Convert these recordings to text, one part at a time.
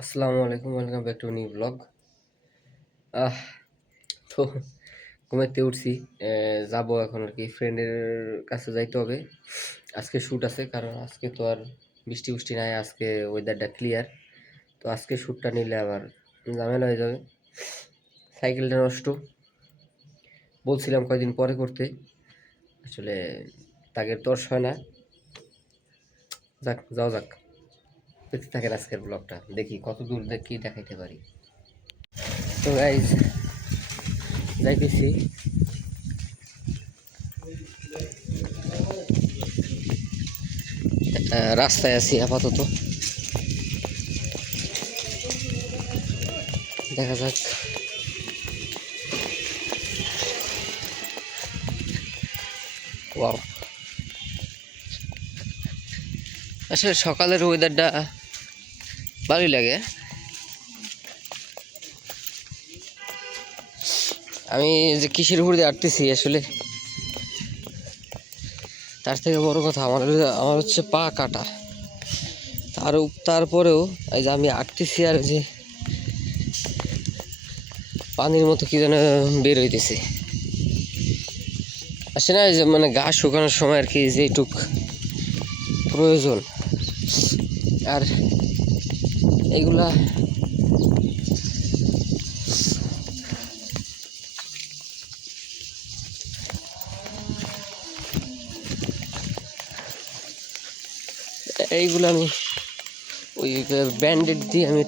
আসসালামু আলাইকুম, welcome back to new blog. আহ তো ঘুমাইতে উঠছি। যাব এখন আর কি, ফ্রেন্ডের কাছে যাইতে হবে। আজকে শ্যুট আছে, কারণ আজকে তো আর বৃষ্টি বৃষ্টি নাই, আজকে ওয়েদারটা ক্লিয়ার। তো আজকে শ্যুটটা নিলে আবার ঝামেলা হয়ে যাবে। সাইকেলটা নষ্ট, বলছিলাম কয়দিন পরে করতে, আসলে তাকে তর্স হয় না। যাক, যাও যাক, দেখতে থাকেন আজকের ব্লগটা, দেখি কত দূর কি দেখাইতে পারি। তো গাইজ যাইতেছি। রাস্তায় আছি আপাতত, দেখা যাক। ওয়াও, আসলে সকালের ওয়েদারটা ভালোই লাগে। আমি যে কিসের উপর দিয়ে হাঁটতেছি, আসলে তার থেকে বড় কথা আমার হচ্ছে পা কাটা। তারপরেও এই যে আমি হাঁটতেছি, আর যে পানির মতো কি যেন বের হইতেছে। আসলে না, যে মানে গা শুকানোর সময় আর কি যেটুক প্রয়োজন, আর এইগুলা এইগুলো আমি ওই ব্যান্ডেড দিয়ে আমি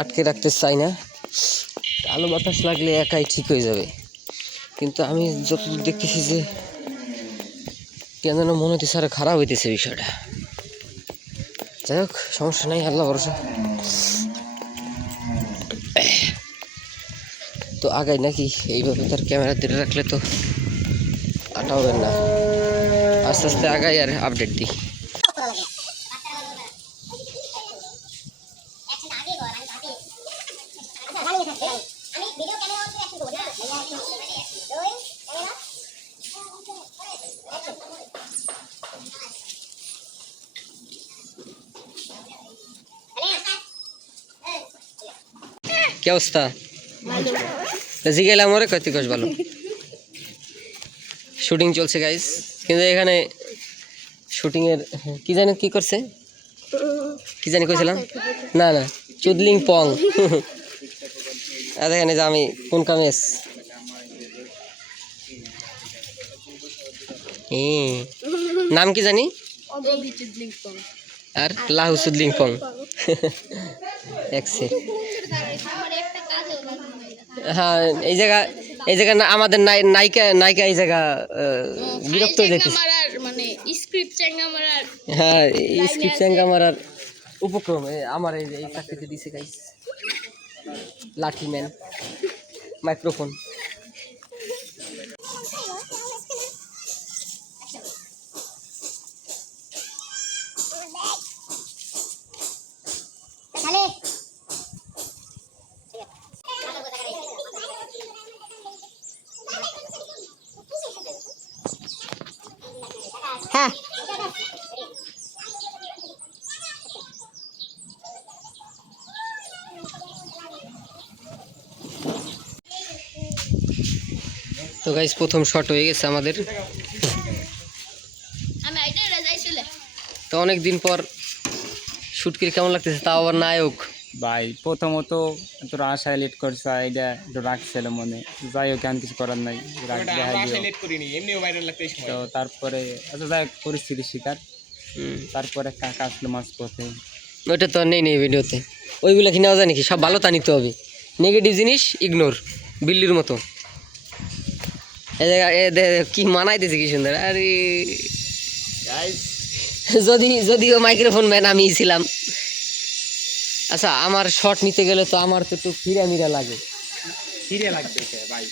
আটকে রাখতে চাই না। আলো বাতাস লাগলে একাই ঠিক হয়ে যাবে, কিন্তু আমি যতদূর দেখতেছি যে কেন যেন মনে হচ্ছে আরো খারাপ হইতেছে বিষয়টা। যাই হোক, সমস্যা নাই, আল্লাহ ভরসা। তো আগাই নাকি, এইভাবে তার ক্যামেরা ধরে রাখলে তো আটা হবে না। আস্তে আস্তে আগাই আর আপডেট দিই। কি অবস্থা? জিগাইলাম ওরে, কত কষ ভালো। শুটিং চলছে গাইস, কিন্তু এখানে শুটিংয়ের কি জানি কি করছে, কি জানি কইছিলাম না না, চুদলিং পং। এখানে যে আমি কোন কামে নাম কি জানি, আর লাহু চুদলিং পং। হ্যাঁ, এই জায়গা না, আমাদের নায়িকা নায়িকা এই জায়গা বিরক্ত হয়ে যাইতেছে। হ্যাঁ, স্ক্রিপ্ট চ্যাঙ্গা মারার উপক্রম আমার এই চাকরিতে দিছে গাইস। লাঠি ম্যান, মাইক্রোফোন। হ্যাঁ, তো গাইস প্রথম শট হয়ে গেছে আমাদের। তো অনেক দিন পর শুট করে কেমন লাগতেছে, তাও আবার নায়ক ভাই। প্রথমত তোর আশা লেট করছে, এটা একটু রাখছিল মনে, যাই হোক আমি কিছু করার নাই, তো তারপরে যাই হোক পরিস্থিতি শিকার। তারপরে কাকা আসলো মাঝ পথে। ওইটা তো আর নেই ভিডিওতে, ওইগুলো কি নেওয়া যায় নাকি? সব ভালো তা নিতে হবে, নেগেটিভ জিনিস ইগনোর, বিল্লির মতো। এ জায়গা কি মানাইতেছে, কি সুন্দর। আরে যদিও মাইক্রোফোন ম্যান আমি ছিলাম। আচ্ছা, আমার শট নিতে গেলে তো আমার তো একটু ফিরা লাগে। ফিরে লাগবে ভাই,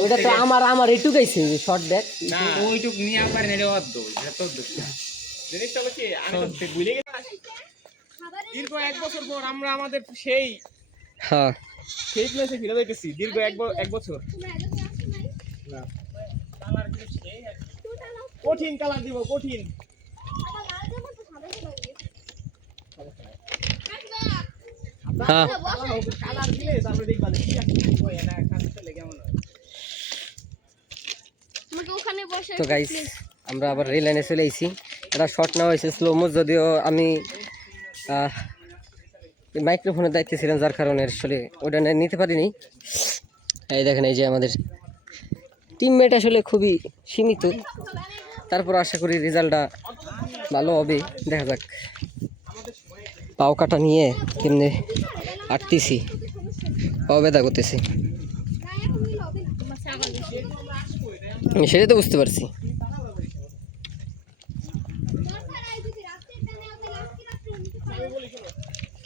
ওইটা তো আমার এটুকাইছে শট দেখ না ওইটুক নিয়ে পারে না, এটা অদ্দ এত জিনিসটা হলো কি, আমি তো ভুলে গেছি। দীর্ঘ 1 বছর পর আমরা আমাদের হ্যাঁ সেই প্লেসে ফিরে যাইতেছি। দীর্ঘ এক বছর না, কঠিন কালার দিব, কঠিন। হ্যাঁ কালার দিলে তারপরে দেখবা যে কি একটা হয় এটা কাজ চলে কেমন হয়। আমাকে ওখানে বসে তো গাইস আমরা আবার রেল লাইনে চলে এসেছি। এটা শর্ট নেওয়া হয়েছে স্লোমো, যদিও আমি মাইক্রোফোনের দায়িত্বে ছিলাম, যার কারণে আসলে ওটা নিতে পারিনি। এই দেখেন, এই যে আমাদের টিমমেট আসলে খুবই সীমিত, তারপর আশা করি রেজাল্টটা ভালো হবে। দেখা যাক। পাও কাটা নিয়ে কেমনে আটতেছি, পাও ব্যথা করতেছি, সেটাই তো বুঝতে পারছি।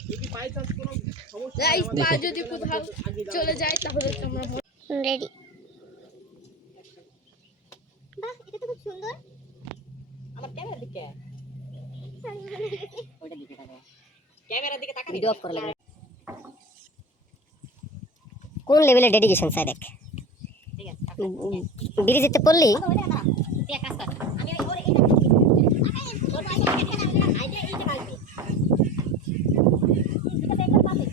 যদি বাই চান্স কোনো সমস্যা গাইস পা যদি কোথাও চলে যায় তাহলে তোমরা রেডি। বাহ, এটা তো খুব সুন্দর। আমার ক্যামেরার দিকে ওইটা দিকে তাকাও, ক্যামেরার দিকে তাকা, ভিডিও অফ করে লাগবে। কোন লেভেলের ডেডিকেশন চাই দেখ। ঠিক আছে ব্রিজেতে পড়লি তুই এক কাজ কর, আমি ওর এইটা তোর পাশে আইডিয়া এইটা লাগবে এটা বের করে পাবে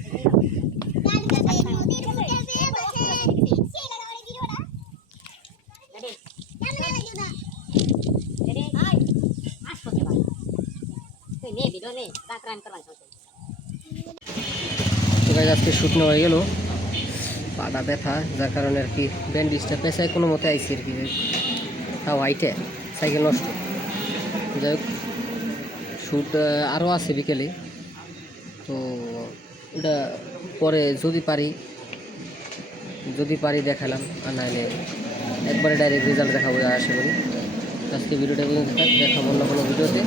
রেডি হাই আস করতে পার তুই নে ভিডিও নে রাত রান করবা চল। তো গাইস আজকে শ্যুট নেওয়া হয়ে গেল, পাটা ব্যথা, যার কারণে আর কি ব্যান্ডেজটা পেঁচায় কোনো মতে আইসি আর কি। তাও হাইটে সাইকেল নষ্ট। যাই হোক, শ্যুট আরও আছে বিকেলে, তো ওটা পরে যদি পারি দেখালাম, আর নাহলে একবারে ডাইরেক্ট রেজাল্ট দেখাবো আশা করি। আজকে ভিডিওটা পর্যন্ত থাক, দেখাবো অন্য কোনো ভিডিওতে।